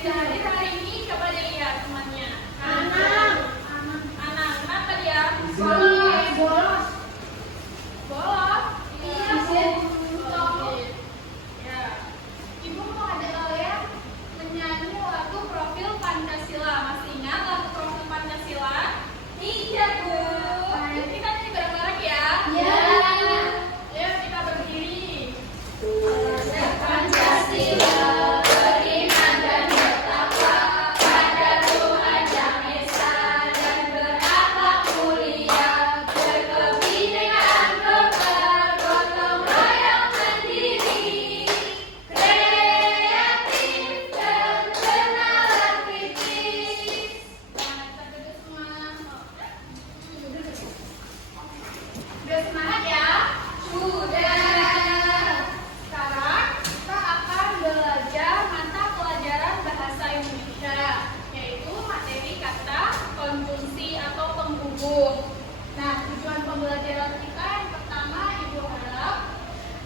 bisa hadir hari ini, coba dilihat temannya. Anang. Anang, kenapa dia? Bolos. Bolos? Iya, Bu. Oke. Ya. Ibu mau ada yang menyanyi lagu Profil Pancasila. Masih ingat lagu Profil Pancasila? Iya, Bu. Yuk kita nyanyi bareng-bareng ya. Iya. Yuk kita berdiri. Pancasila beriman dan bertakwa pada Tuhan Yang Esa dan berakhlak mulia, berkebinekaan kekal, gotong royong mandiri, kreatif dan bernalar kritis. Kita duduk semua. Udah semangat ya? Sudah. Sekarang kita akan belajar mata pelajaran bahasa Indonesia, yaitu materi kata, konjungsi atau penghubung. Nah, tujuan pembelajaran kita yang pertama, Ibu harap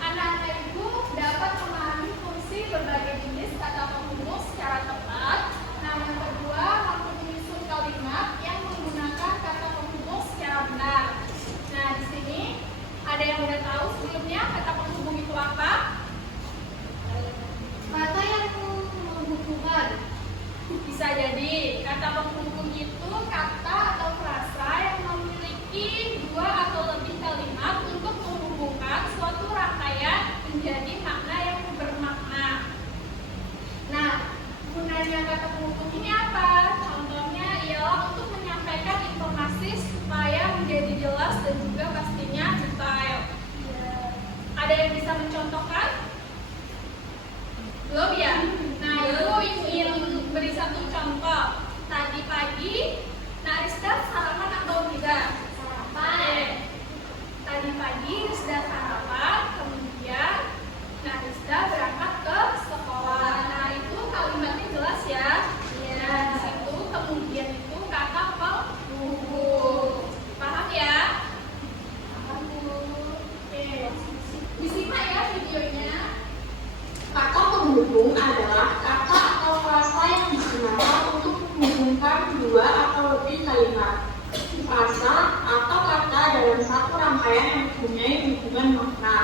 anak-anak Ibu dapat memahami fungsi berbagai jenis kata penghubung secara tepat. Nah, yang kedua, mampu menyusun kalimat yang menggunakan kata penghubung secara benar. Nah, di sini ada yang udah tahu sebelumnya kata penghubung itu apa? Kata yang menghubungkan. Bisa jadi kata penghubung itu kata atau frasa yang memiliki dua atau lebih kalimat untuk menghubungkan suatu rangkaian menjadi makna yang bermakna. Nah, gunanya kata penghubung ini apa? Contohnya ialah untuk menyampaikan informasi supaya menjadi jelas dan juga pastinya detail. Ada yang bisa mencontohkan? Belum ya? Nah, Ibu ingin beri satu contoh. Tadi pagi, Rizda sarapan atau tidak? Sarapan. Tadi pagi Rizda sarapan, kemudian Rizda berangkat ke sekolah. Nah, itu kalimatnya jelas ya? Iya. Di situ kemudian itu kata penghubung. Paham ya? Paham, Bu. Oke. Disimak ya videonya. Kata penghubung adalah kata atau frasa yang digunakan untuk menghubungkan dua atau lebih kalimat. Frasa atau kata dalam satu rangkaian yang mempunyai hubungan makna.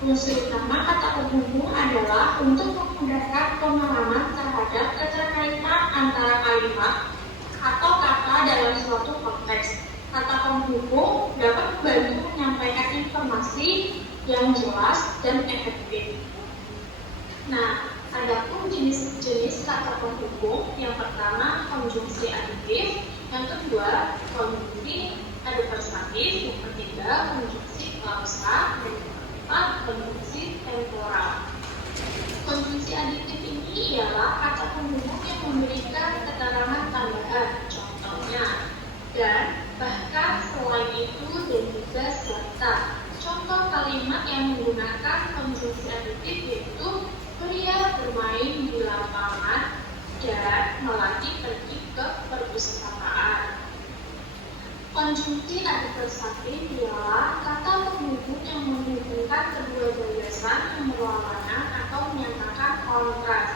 Fungsi utama kata penghubung adalah untuk memudahkan pemahaman terhadap keterkaitan antara kalimat atau kata dalam suatu konteks. Kata penghubung dapat membantu menyampaikan informasi yang jelas dan efektif. Nah, adapun jenis-jenis kata penghubung, yang pertama konjungsi aditif, yang kedua konjungsi adversatif, yang ketiga konjungsi klausa, dan yang keempat konjungsi temporal. Konjungsi aditif ini ialah kata penghubung yang memberikan keterangan tambahan, contohnya dan, bahkan, selain itu, dan juga serta. Contoh kalimat yang menggunakan konjungsi aditif yaitu pria bermain di lapangan dan Melati pergi ke perpustakaan. Konjungsi adversatif ialah kata penghubung yang menghubungkan kedua balasan yang berlawanan atau menyatakan kontras.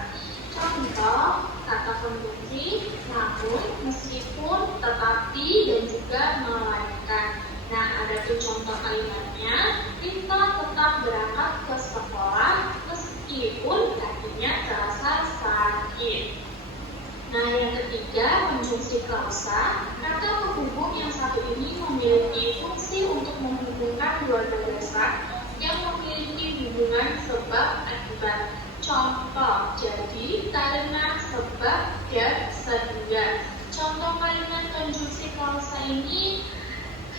Contoh kata konjungsi namun, meskipun, tetapi, dan juga melainkan. Nah, ada tuh contoh kalimatnya. Rita tetap berangkat ke sekolah meskipun kakinya terasa sakit. Nah, yang ketiga, konjungsi klausa. Kata penghubung yang satu ini memiliki fungsi untuk menghubungkan dua balasan yang memiliki hubungan sebab akibat. Contoh, jadi, karena, sebab, dan sehingga. Contoh kalimat konjungsi klausa ini,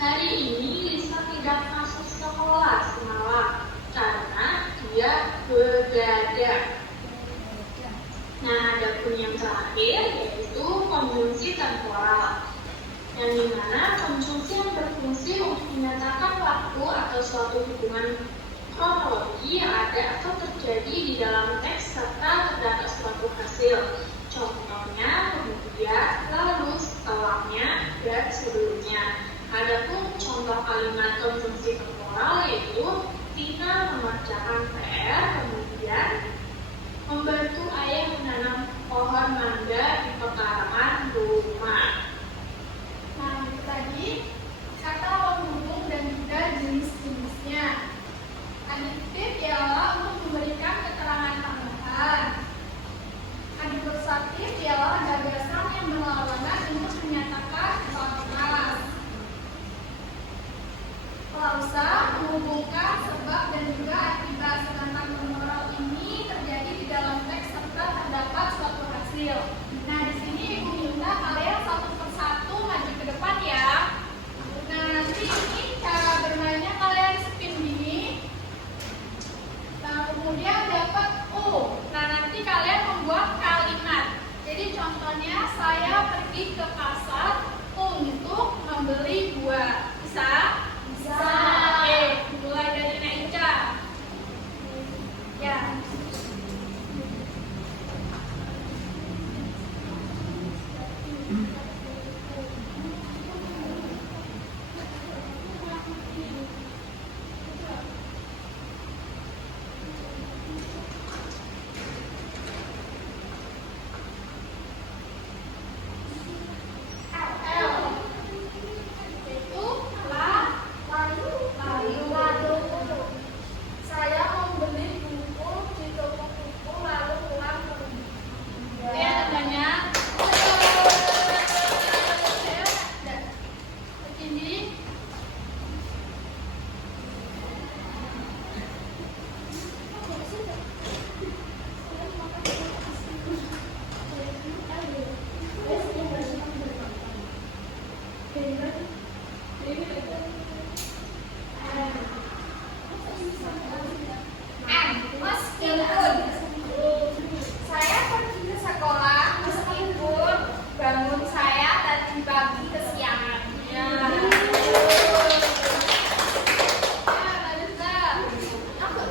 hari ini Lisa tidak masuk sekolah semalam karena dia begadang. Nah, ada pun yang terakhir yaitu konjungsi temporal, yang dimana konjungsi yang berfungsi untuk menyatakan waktu atau suatu hubungan kronologi yang ada atau terjadi di dalam teks serta terdapat suatu hasil. Contohnya kemudian, lalu, setelahnya, dan sebelumnya. Adapun contoh kalimat konjungsi temporal yaitu Tina mengerjakan PR, kemudian membantu ayah menanam pohon mangga klausa menghubungkan sebab dan juga akibat, sedangkan moral ini terjadi di dalam teks serta terdapat suatu hasil. Nah, di sini Ibu minta kalian satu persatu maju ke depan ya. Nah, nanti ini cara bermainnya kalian spin gini. Nah, kemudian dapat U. Nah, nanti kalian membuat kalimat. Jadi contohnya saya pergi ke pasar untuk membeli buah. Bisa? Bisa. Oke, mulai dari Naica. Ya. Saya membeli buku di toko buku lalu pulang ke rumah. Ya, tandanya. Begini. Meskipun saya pergi ke sekolah, meskipun bangun saya tadi pagi kesiangan. Ya. Ya, Larissa. Aku.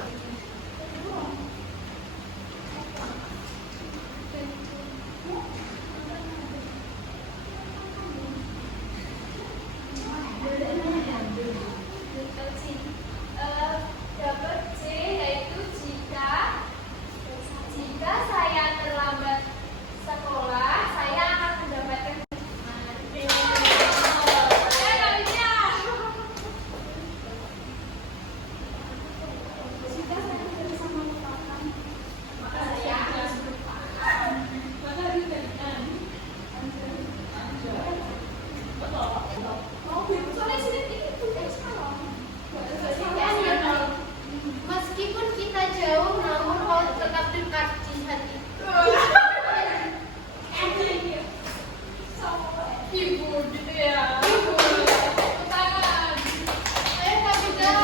Dapat C, yaitu jika saya terlambat sekolah, saya akan mendapatkan Meskipun kita jauh, namun kau tetap dekat di hati. Ibu gitu ya. Ibu. Tangan. Ayo Kabida.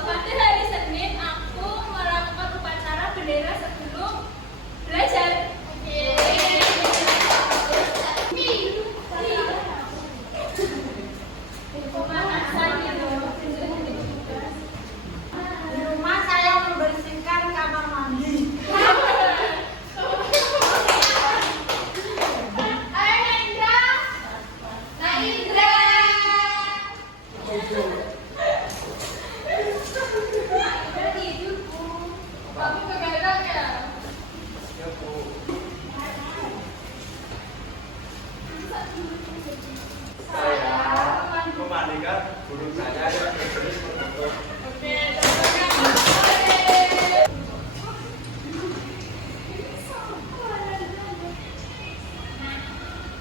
Pada hari Senin aku melakukan upacara bendera sebelum belajar. Di rumah saya membersihkan kamar mandi. Ayo Naindra. Naindra. Kamu begadang ya? Saya memandikan burung saya yang berjenis tertutup. Oke, contohnya.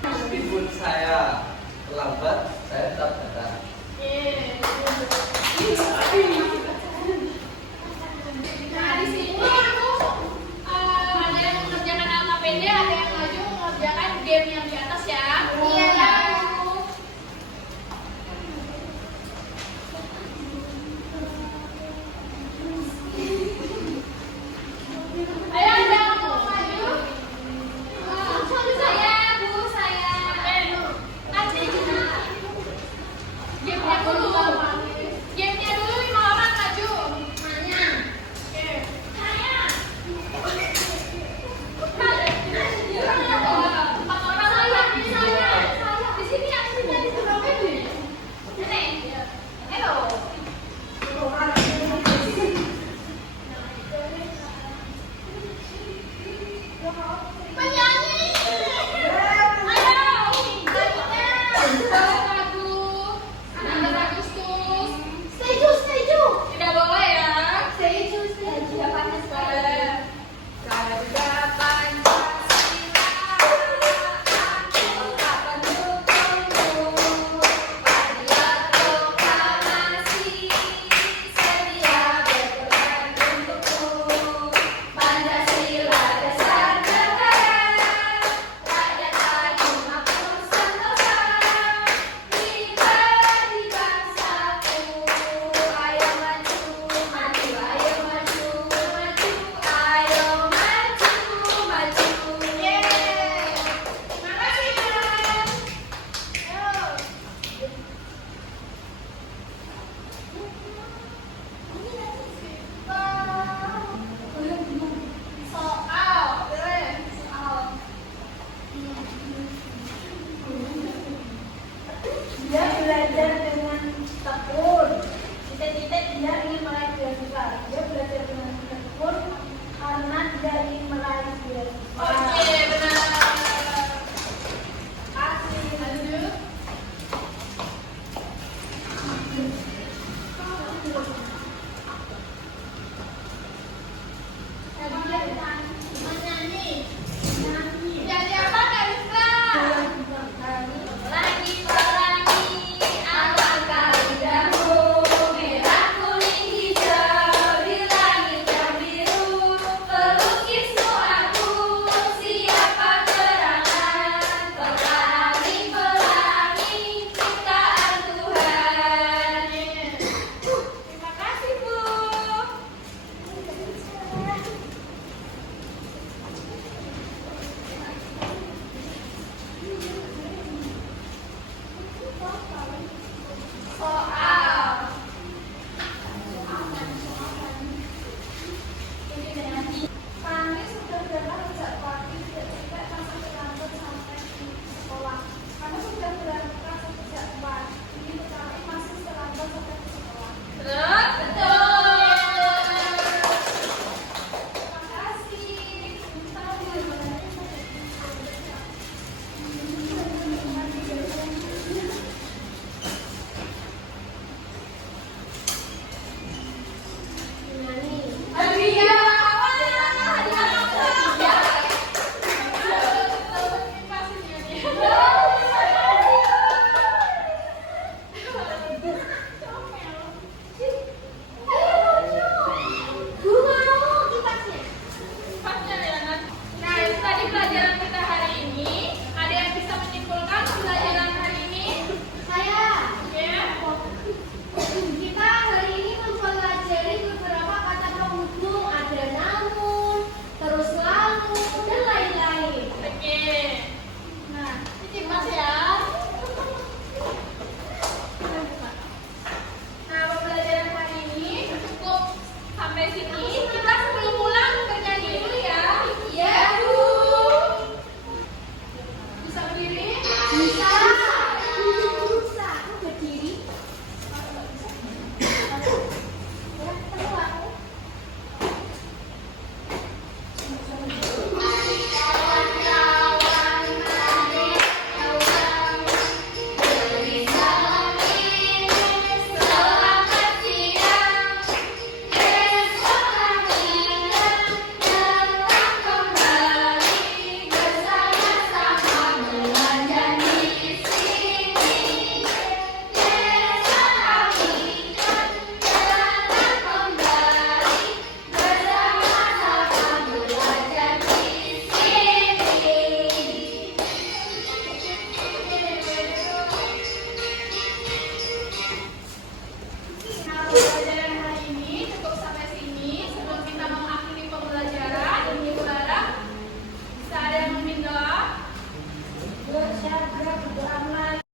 Meskipun saya terlambat, saya tetap datang. Nah, di sini aku ada yang mengerjakan LKPD, ada yang maju mengerjakan game yang di atas ya. Iya. Ayo ada yang mau maju? Saya, Bu, saya. Nanti gamenya dulu. Gamenya dulu 5 orang maju. Mana? Oke. Saya. 4 orang lagi. Saya. Di sini yang sini di seberang ini. Ini. Hello. Penyanyi. Ayo. Lagu. Agustus. bodo amat.